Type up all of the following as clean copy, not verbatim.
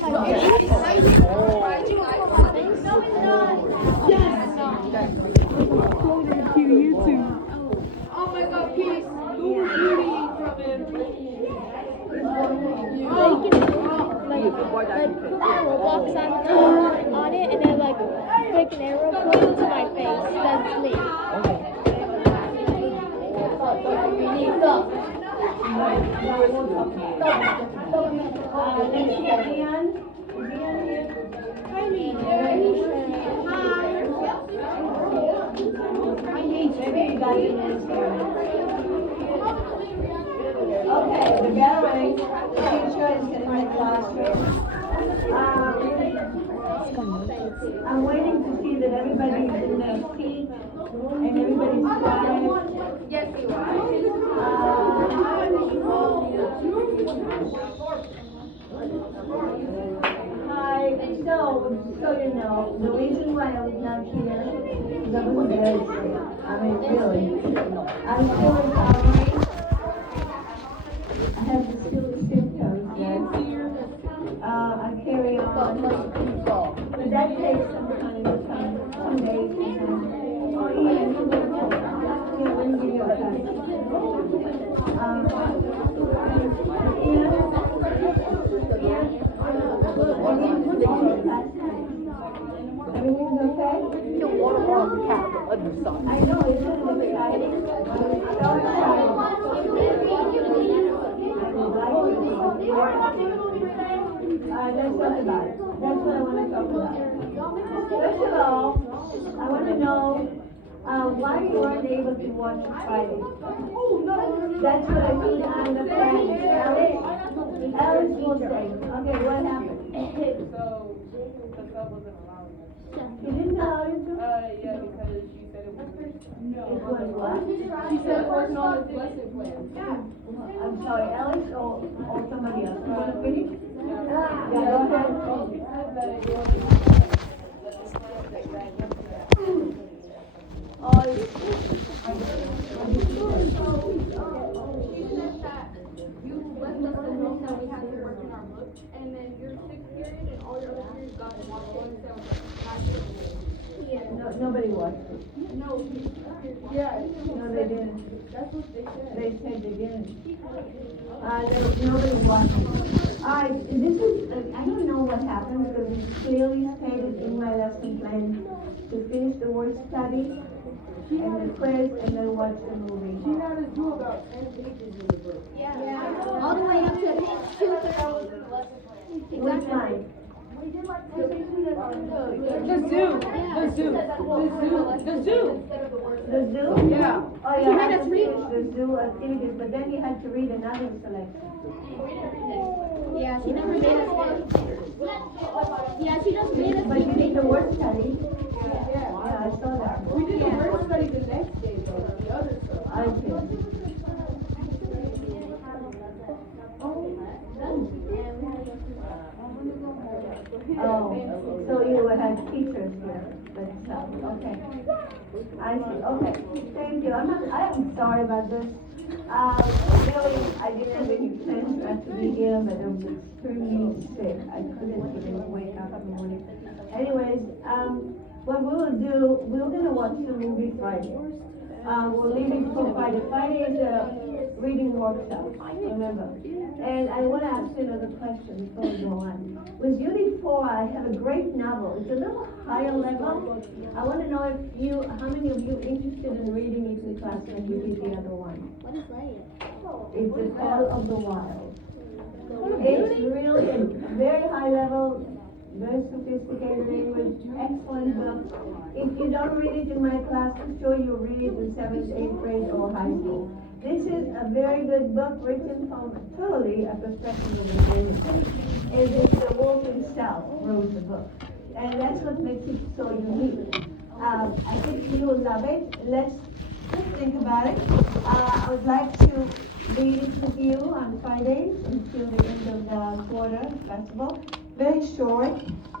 Box on it and then like make an arrow point to my face. That's me. Okay, the gathering, the teacher is in my classroom. I'm waiting to see that everybody's in their seat and everybody's quiet. Yes, you Hi, so you know, the reason why I was not here is I was very sick. I mean, really. I'm still recovering. I have the still symptoms yet. I carry on. But that takes some time, some days. Oh, yeah, let me give you a touch. Everything's okay? You want to on the cat, the other side. I know, it's a little exciting. Let's talk about it. That's what I want to talk about. First of all, I want to know why you weren't able to watch Friday. That's what I mean on the phone. Alice will say. Okay, what happened? So, the club wasn't allowing us. You didn't allow you to? Yeah, because she said it was. No. It was what? She said it wasn't on the lesson plan. Yeah. I'm sorry, Alice or somebody else? You want to finish? Yeah, Yeah, go ahead. She said that it wasn't. And then your sixth period and all your other periods got to watch one No, nobody watched it. No. Yeah. No, they didn't. That's what they said. They said they didn't. Nobody watched it. This is, I don't know what happened because it clearly stated in my lesson plan to finish the word study and the quiz and then watch the movie. She had to do about 10 pages in the book. Yeah. All the way up to page 230. Which line? The zoo. The zoo. The zoo. The zoo? Yeah. Oh, She yeah, had I us had to read- finish the zoo activities, but then you had to read another selection. Yeah, she never made us. Yeah, she just made us. But you need the word study. Yeah. Yeah, I saw that. We did the word study the next day, though, the other stuff. I see. Oh, so you had teachers here, but, okay. I see, okay, thank you. I'm sorry about this. Really, I didn't have any plans not to be here, but I was extremely sick. I couldn't even wake up in the morning. Anyways, what we will do, we're gonna watch the movie Friday. We'll leave it for Friday. Friday is a reading workshop, remember. And I want to ask you another question before we go on. With Unit 4, I have a great novel. It's a little higher level. I want to know how many of you interested in reading it in class like we did the other one? What is that? It's The Call of the Wild. It's really a very high level, very sophisticated language, excellent book. If you don't read it in my class, I'm sure you'll read it in 7th, 8th grade or high school. This is a very good book written from totally a perspective of the innocent. And it's the wolf himself wrote the book. And that's what makes it so unique. I think you will love it. Let's think about it. I would like to read it with you on Fridays until the end of the quarter festival. Very short.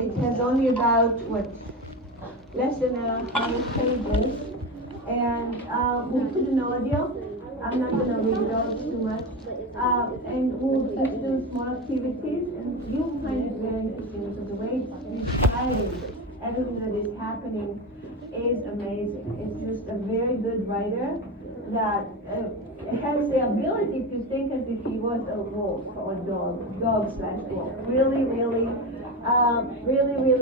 It has only about, less than 100 pages. And we put an audio. I'm not going to read it all too much. And we'll just do small activities, and you'll find it very interesting because the way he's writing everything that is happening is amazing. It's just a very good writer that has the ability to think as if he was a wolf or dog/wolf. Really, really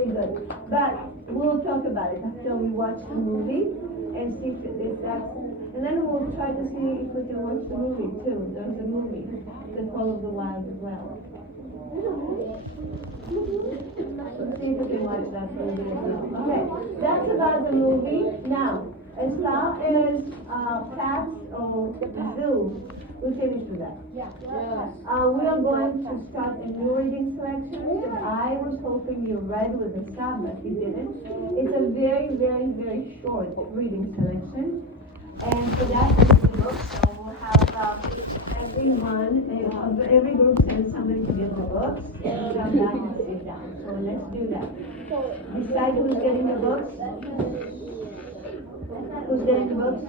good. But we'll talk about it after we watch the movie and see if that's, and then we'll try to see if we can watch the movie too. There's a movie, The Call of the Wild as well. Let's see if we can watch that movie as well. Okay, that's about the movie. Now, as far as pets or zoo, we finished with that. Yes. We are going to start a new reading selection that I was hoping you read with the sub, but you didn't. It's a very, very, very short reading selection. And for that, so we'll have every group sends somebody to get the books, and come back and sit down. So let's do that. Decide who's getting the books. Who's getting the books?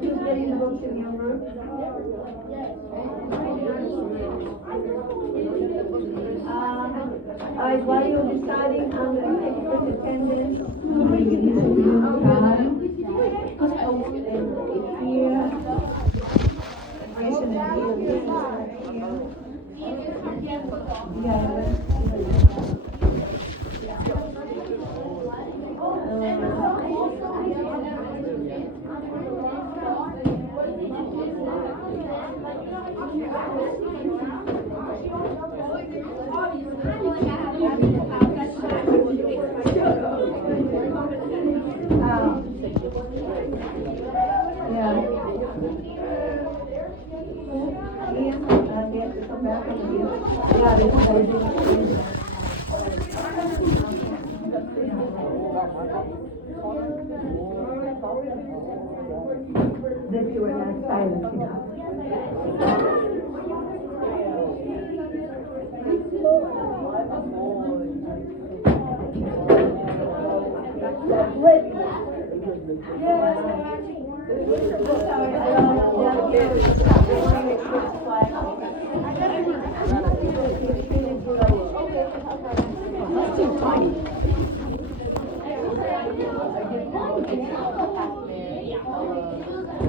Who's getting the books in your group? Alright, while you're deciding, I'm going to take quick attendance. I'm going to give you some time. And here, raise an that you are not silent enough.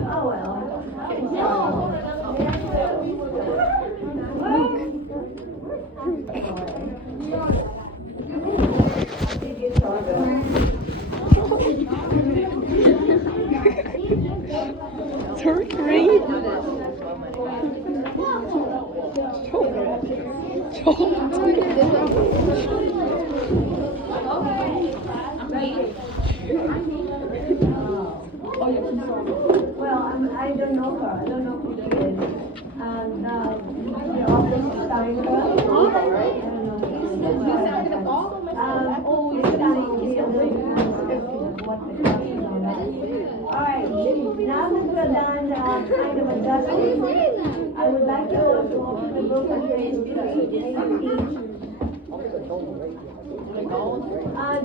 Oh well. Sorry, great. Well, I don't know her. I don't know who she is. And the office is starting her. I don't know. It's starting to be a little description of what the question is. Alright, now that we're done kind of adjusting, I would like to open the book and read each.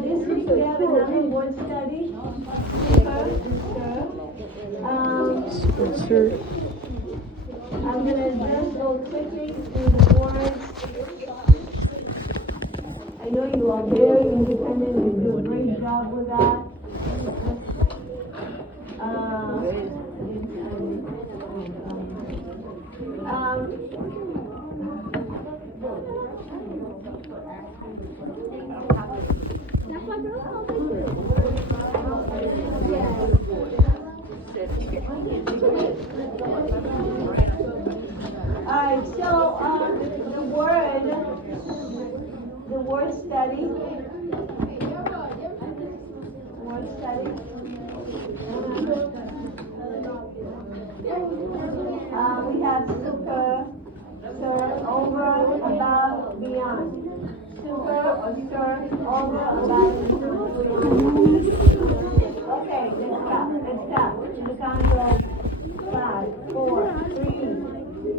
This week we have another word study. I'm going to just go quickly through the words. I know you are very independent and do a great job with that. Alright, so the word study. We have super, sir, over, about, beyond. Super or sir, over, about, beyond. Okay, let's stop. To the count of 5, 4, 3, 2,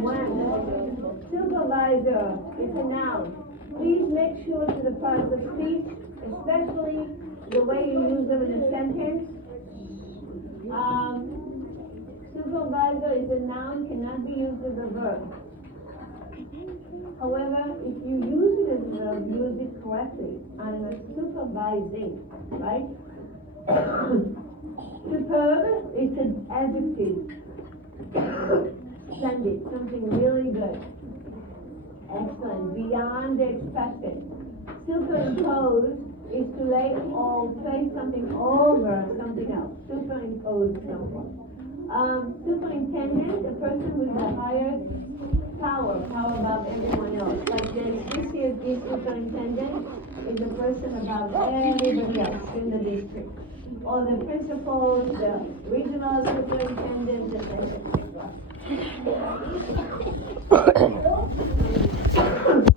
1. Supervisor is a noun. Please make sure to the parts of speech, especially the way you use them in a sentence. Supervisor is a noun, cannot be used as a verb. However, if you use it as a verb, use it correctly. And supervising, right? Superb, it's an adjective. Splendid, something really good. Excellent, beyond the expected. Superimpose is to lay or place something over something else. Superimpose something. Superintendent, a person with the highest power above everyone else. Like this year's superintendent is a person above everybody else in the district. Or the principals, the regional superintendent, etc.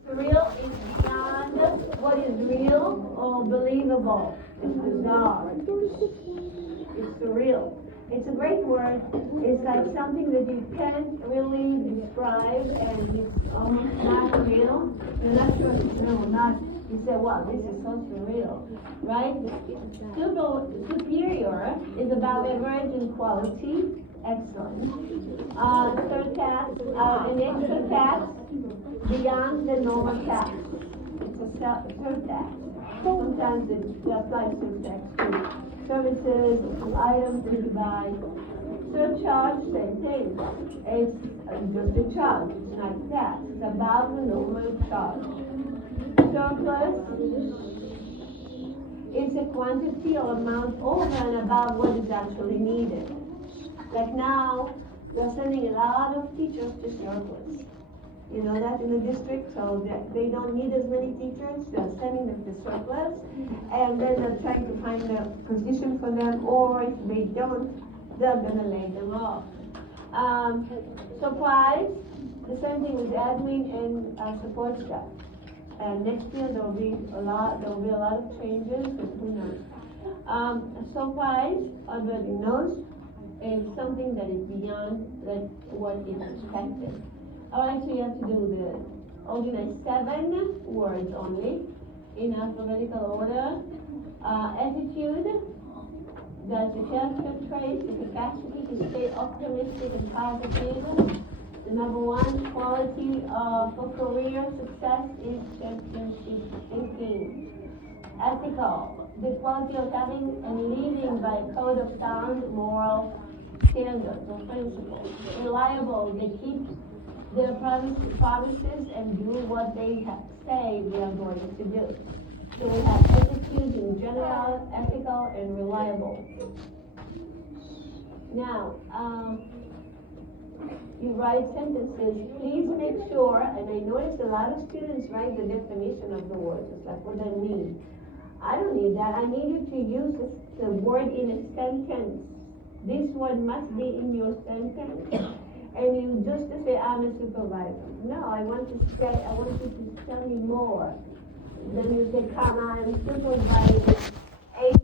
Surreal is beyond what is real or believable. It's bizarre. It's surreal. It's a great word. It's like something that you can't really describe, and it's almost not real. You're not sure it's real or not. You say, wow, this is so surreal, right? Superior is about average in quality. Excellent. Third tax, an extra tax beyond the normal tax. It's a third tax. Sometimes it applies to tax too. Services, items to buy. Surcharge, same thing. It's just a charge. It's not tax. It's above the normal charge. Surplus is a quantity or amount over and above what is actually needed. Like now, we're sending a lot of teachers to surplus. You know that in the district, so they don't need as many teachers. They're sending them to surplus, and then they're trying to find a position for them, or if they don't, they're gonna lay them off. Supplies, the same thing with admin and support staff. And next year there will be a lot of changes, but who knows? Supplies, everybody knows, is something that is beyond what is expected. Alright, so you have to do the organize 7 words only in alphabetical order. Attitude, that's a character trait, the capacity to stay optimistic and positive. The number 1 quality for career success is championship thinking. Ethical, the quality of having and living by a code of sound moral standards or principles. Reliable, they keep their promises and do what they say they are going to do. So we have attitude in general, ethical, and reliable. Now, you write sentences. Please make sure, and I noticed a lot of students write the definition of the words. It's like, what does that mean? I don't need that. I need you to use the word in a sentence. This word must be in your sentence. And you just to say, I'm a supervisor. No, I want you to tell me more. Then you say, come on, I'm supervising 8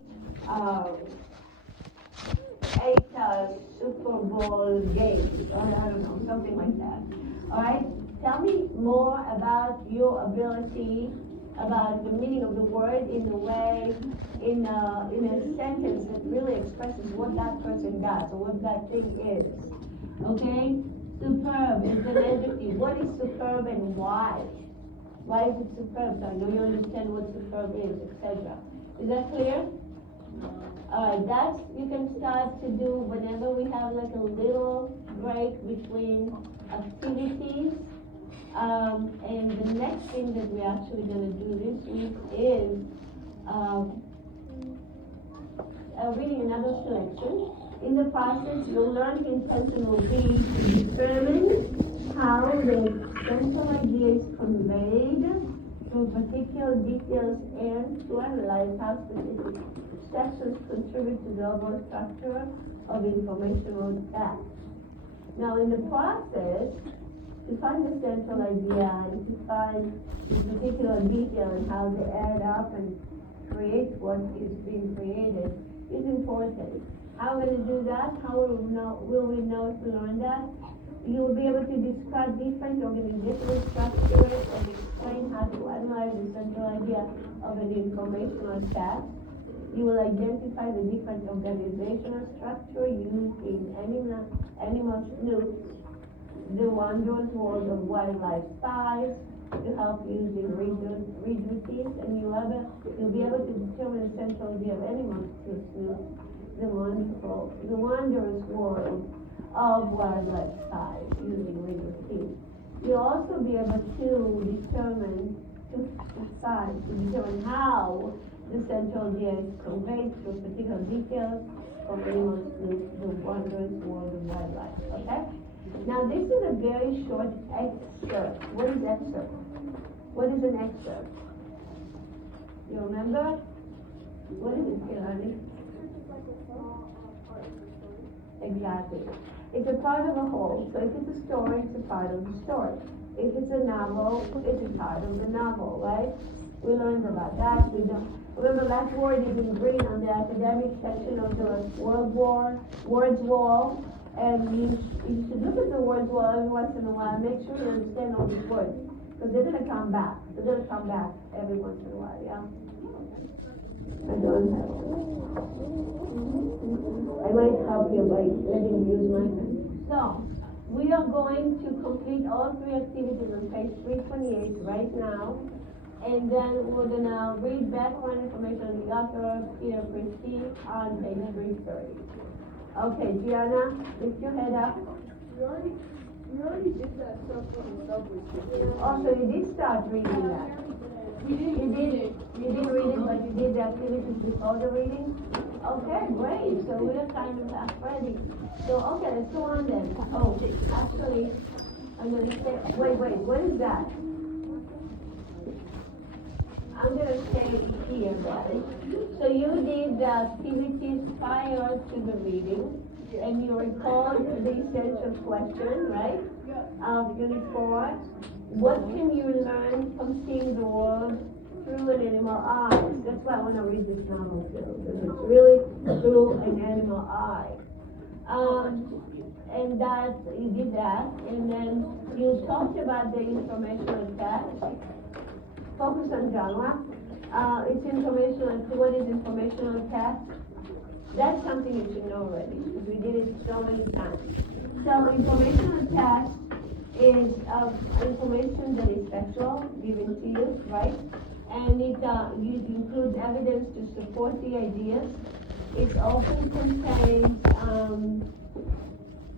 Super Bowl games, or I don't know, something like that. All right? Tell me more about your ability, about the meaning of the word in a way, in a sentence that really expresses what that person does or what that thing is. Okay? Superb is an adjective. What is superb and why? Why is it superb? So I know you understand what superb is, etc. Is that clear? Alright, that's you can start to do whenever we have like a little break between activities. And the next thing that we're actually going to do this week is reading another selection. In the process, you'll learn the intentional be to determine how the central idea is conveyed through particular details and to analyze how specific sections contribute to the overall structure of informational facts. Now, in the process, to find the central idea and to find the particular detail and how they add up and create what is being created is important. How are we going to do that? How will we know to learn that? You will be able to describe different organizational structures and explain how to analyze the central idea of an informational task. You will identify the different organizational structure used in animal snoops, the wondrous world of wildlife spies, to help using read routines, and you'll be able to determine the central idea of any monstrous news, the wondrous world of wildlife science using read routines. You'll also be able to determine how the central idea is conveyed through particular details of animals news, the wondrous world of wildlife. Okay? Now this is a very short excerpt. What is excerpt? What is an excerpt? You remember? What is it, Kilani? Exactly. It's a part of a whole. So if it's a story, it's a part of the story. If it's a novel, it's a part of the novel, right? We learned about that. We don't. Remember, last word is in green on the academic section of the words wall. And you should look at the words wall every once in a while. Make sure you understand all these words, because they're going to come back. They're going to come back every once in a while, yeah? I don't have to. I might help you by letting you use my pen. So, we are going to complete all three activities on page 328 right now. And then we're going to read background information on the author, Peter Christie, on page 330. Okay, Gianna, lift your head up. You already did that stuff for the subway. Oh, so you did start reading that. You did read it, but you did the activities before the reading? Okay, great. So we're kind of half ready. So, okay, let's go on then. Oh, actually, I'm going to say, wait, what is that? I'm going to say here, guys. So you did the activities prior to the reading, and you recalled the essential question, right? Of Unit 4. What can you learn from seeing the world through an animal eye? That's why I want to read this novel too, because it's really through an animal eye. And that, you did that, and then you talked about the informational text. Focus on genre. It's informational. What is informational text? That's something you should know already, because we did it so many times. So informational text is information that is factual, given to you, right? And it includes evidence to support the ideas. It often contains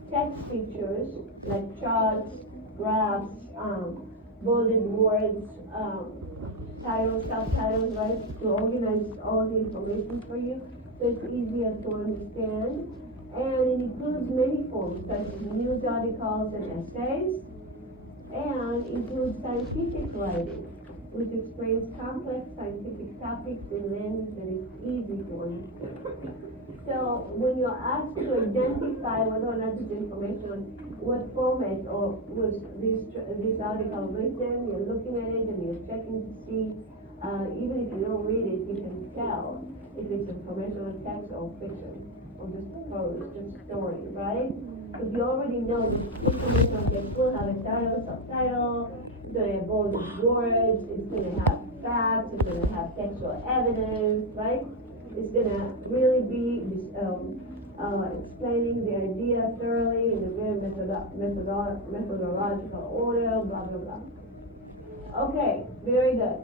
text features like charts, graphs, bolded words, titles, subtitles, right, to organize all the information for you, so it's easier to understand. And it includes many forms, such as news articles and essays, and includes scientific writing, which explains complex scientific topics in language that is easy to understand. So when you're asked to identify whether or not this information, what format or was this article written, you're looking at it and you're checking to see, even if you don't read it, you can tell if it's informational text or fiction, or just prose, just story, right? If you already know the informational text will have a title, subtitle, it's going to have bolded words, it's going to have facts, it's going to have textual evidence, right? It's going to really be explaining the idea thoroughly in a very methodological order, blah, blah, blah. Okay, very good.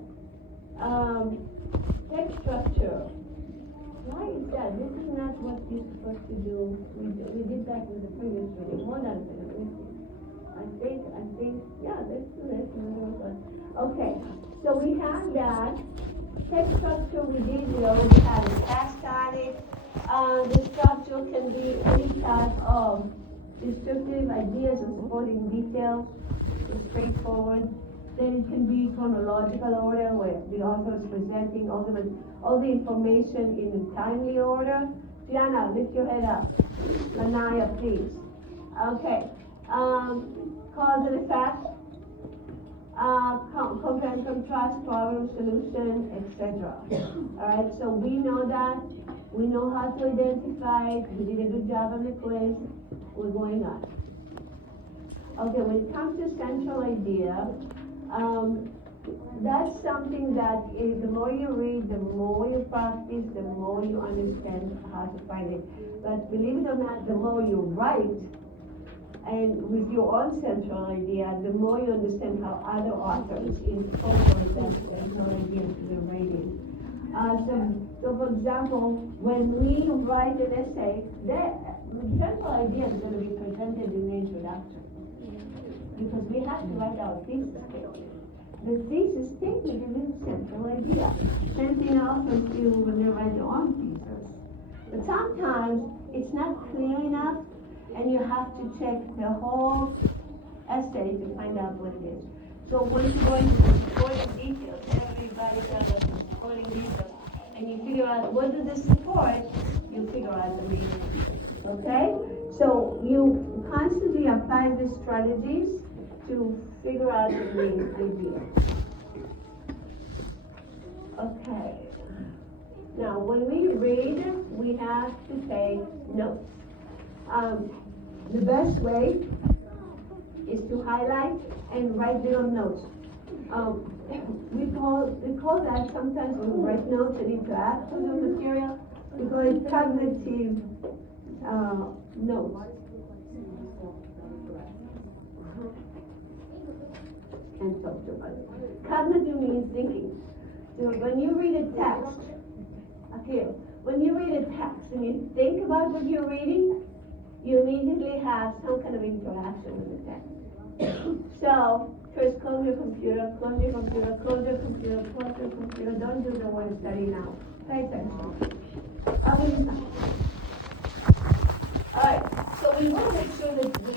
Text structure. Why is that? This is not what you're supposed to do. We did that with the previous reading. Hold on a second. I think, yeah, let's do this. Okay, so we have that. Text structure we already had a task on it. The structure can be any type of descriptive ideas or supporting details. It's straightforward. Then it can be chronological order, where the author is presenting all the information in a timely order. Diana, lift your head up. Lanaya, please. Okay. Cause and effect. Compare and contrast, problem, solution, etc. Alright, so we know that. We know how to identify it. We did a good job on the quiz. We're going on. Okay, when it comes to central idea, that's something that is, the more you read, the more you practice, the more you understand how to find it. But believe it or not, the more you write, and with your own central idea, the more you understand how other authors incorporate that central idea into their writing. So for example, when we write an essay, the central idea is going to be presented in the introduction. Because we have to write our thesis statement. The thesis statement is a central idea. Same thing authors do when they write their own thesis. But sometimes it's not clear enough, and you have to check the whole essay to find out what it is. So once you go into the supporting details, everybody has the supporting details, and you figure out what does this support, you figure out the meaning. Okay? So you constantly apply these strategies to figure out the main idea. Okay. Now, when we read, we have to take notes. The best way is to highlight and write down notes. We call that sometimes when we write notes and interact with the material, we call it cognitive notes. And talked about it. Cognitive means thinking. So when you read a text, okay, when you read a text and you think about what you're reading, you immediately have some kind of interaction with the text. So first close your computer, close your computer, close your computer, close your computer. Don't do the word study now. Pay attention. All right, so we want to make sure that we